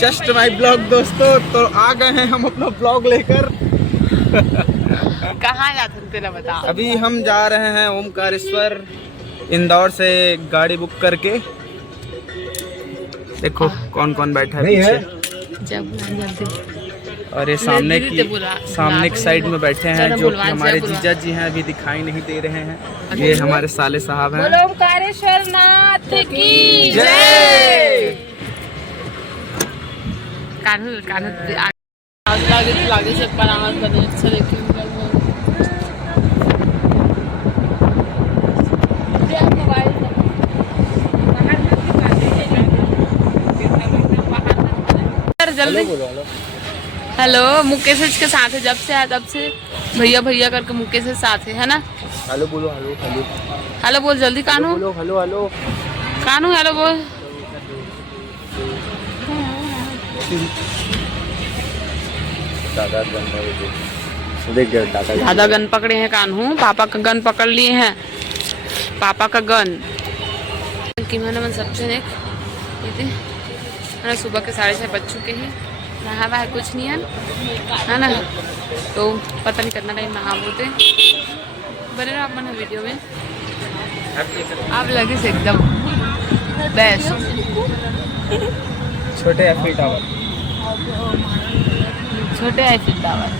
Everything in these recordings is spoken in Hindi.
जस्ट माई ब्लॉग दोस्तों। तो आ गए हैं हम अपना ब्लॉग लेकर। कहाँ जाते हैं तेरा बता। अभी हम जा रहे हैं ओमकारेश्वर इंदौर से गाड़ी बुक करके। देखो कौन कौन बैठा है पीछे। जल्दी और ये सामने की साइड में बैठे हैं जो कि हमारे जीजा जी हैं, अभी दिखाई नहीं दे रहे हैं। ये हमारे साले साहब हैं। बोलो ओमकारेश्वर नाथ की जय। कान्हू कान्हू आगे से पर आवाज बने अच्छा देखिए। जल्दी हेलो मुकेश के साथ है, जब से आया तब से भैया भैया करके मुकेश के साथ है ना। हेलो बोलो, हेलो हेलो हेलो बोल जल्दी कानू। हेलो हेलो हेलो कानू हेलो बोल। दादा गन पकड़े हैं कानू, पापा का गन पकड़ लिए हैं, पापा का गन कि मैंने सबसे मैंने सुबह के 6:30 बज चुके हैं। नहा है कुछ नहीं है ना, तो पता नहीं कितना टाइम नहा बोते बने रहो आप मैंने वीडियो में। आप लगे से एकदम बेस्ट। छोटे एफिल टावर, छोटे एफिल टावर।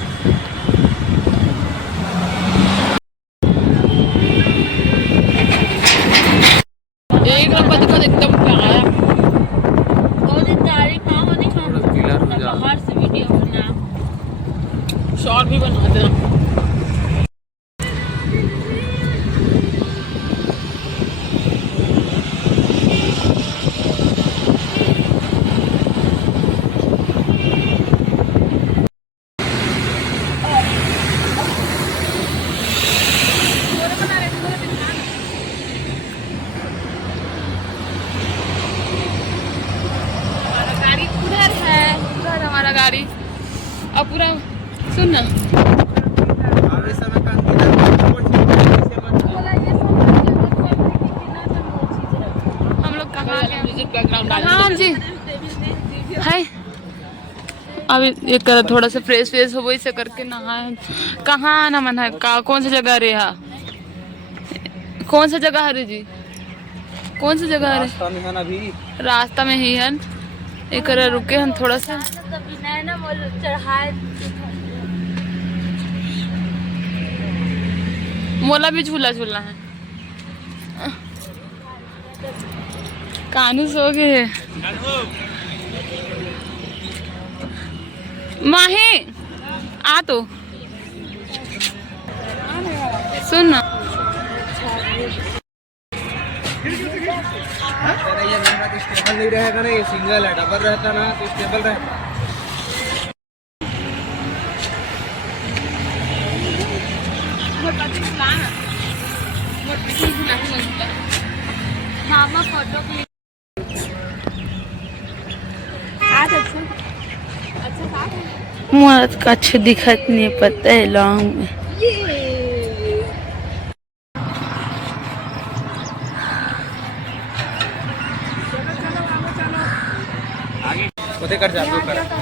एक नंबर देखो एकदम आया। बाहर से वीडियो बना शॉर्ट भी बना देना। हमारा गाड़ी अब पूरा सुन ना। हम लोग कहाँ गए जी है अभी ये कर थोड़ा सा फ्रेश फ्रेश हो वही से करके नहाए। कहाँ आना मन है कौन सी जगह रे है, कौन सा जगह है रे जी, कौन सी जगह है? रास्ता में है ना, अभी रास्ता में ही है। एक रुके हम थोड़ा सा मोला भी झूला झूलना है। कानू सो गए। माही आ तो सुन ना। स्टेबल नहीं रहेगा ना, ये सिंगल है, डबल रहता ना तो स्टेबल रहता। मर्द का अच्छे दिखत नहीं पता है लॉन्ग में।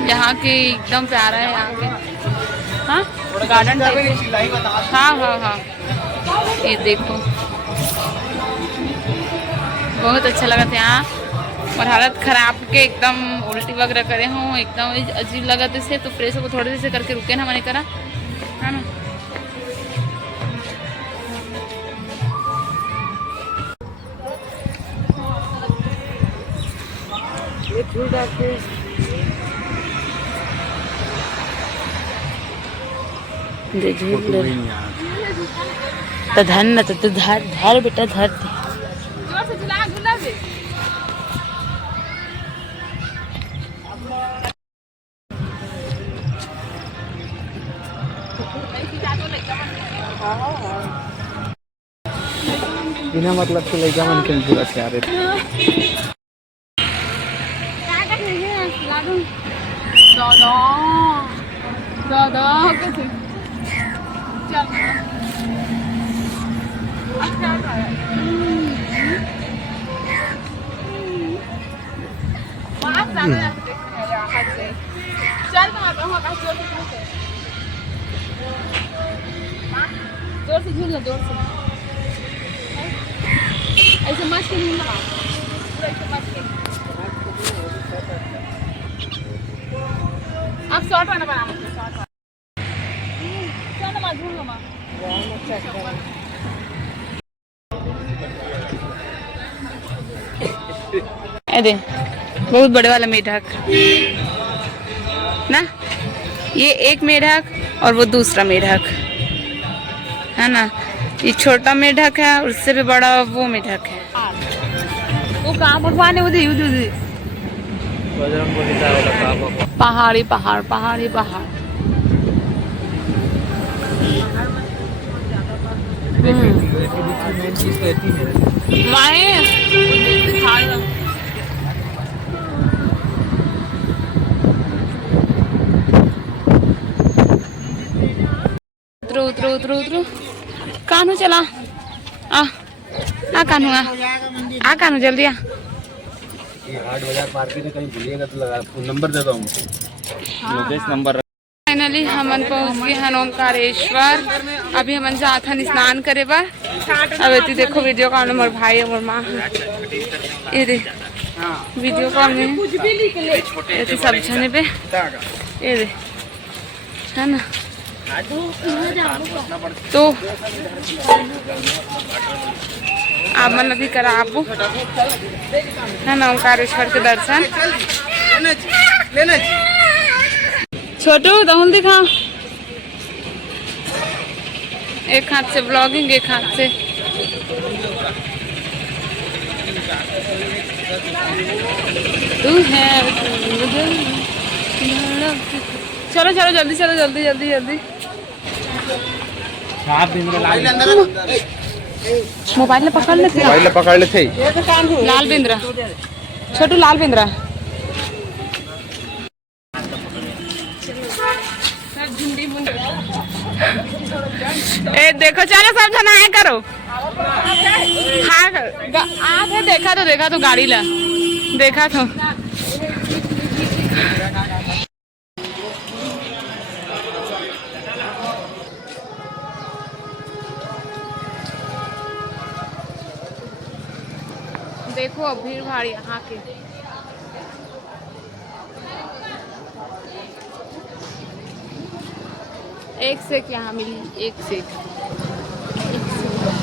यहाँ के एकदम प्यारा है यहाँ के। हाँ गार्डन हाँ हाँ हाँ ये देखो बहुत अच्छा लगा था यहाँ। और हालत खराब के एकदम उल्टी वगैरह करे हूँ, एकदम अजीब लगा था इसे। तो फ्रेश को थोड़े से करके रुके ना मैंने करा है ना। तो धन तो धर बेटा धर दे। बिना मतलब से लड़का मन के पूरा से आ रहे थे। दादा जोर से झूल लो, जोर से ऐसे मत के नहीं लगा, ऐसे मत के। आप शॉर्ट वाला बना मुझे, शॉर्ट वाला चलो मां झूल लो मां। अरे बहुत बड़े वाला मेढक ना, ये एक मेढक और वो दूसरा मेढक है ना, ये छोटा मेढक है, उससे भी बड़ा वो मेढक है। वो कहाँ भगवान है? उधर उधर पहाड़ी पहाड़, पहाड़ी पहाड़। उतरो उतरो उतरो उतरो, कानू चला आ कानू आ कानू जल्दी आ। 8 बाजार मार्केट में कहीं भूलिएगा तो लगा, नंबर दे दो मुझे, नंबर। फाइनली हमन पहुंच गए हैं ओमकारेश्वर। अभी हमन जात हन स्नान करे बर। अब इतनी देखो वीडियो कॉल में मोर भाई और मोर माँ ये देख वीडियो कॉल में ऐसे सब जने पे ये देख है ना। तो आप मन अभी करा आपको है ना ओमकारेश्वर के दर्शन। छोटू दहुल दिखा, एक हाथ से ब्लॉगिंग, एक हाथ से तू है। चलो चलो जल्दी चलो, जल्दी जल्दी जल्दी। मोबाइल में पकड़ ले, मोबाइल पकड़ ले थे। लाल बिंद्रा, छोटू लाल बिंद्रा। ए देखो चलो सब जना है करो। हाँ आगे देखा तो गाड़ी ला देखा तो। देखो अब भीड़ भाड़ यहाँ के। एक से यहाँ मिली, एक से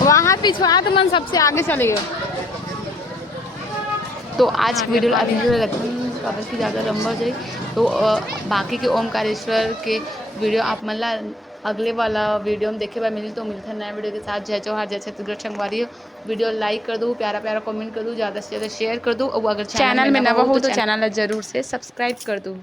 वहाँ पिछवा तो मन सबसे आगे चले गए। तो आज की वीडियो अभी काफ़ी ज़्यादा लंबा हो जाए, तो बाकी के ओमकारेश्वर के वीडियो आप मतलब अगले वाला वीडियो में देखे बार मिली। तो मिलता है नया वीडियो के साथ। जय जवाहर, जय छत्तीसगढ़ संगवारी। वीडियो लाइक कर दो, प्यारा प्यारा कमेंट कर दो, ज़्यादा से ज़्यादा शेयर कर दो, और अगर चैनल में नवा हो तो चैनल जरूर से सब्सक्राइब कर दो।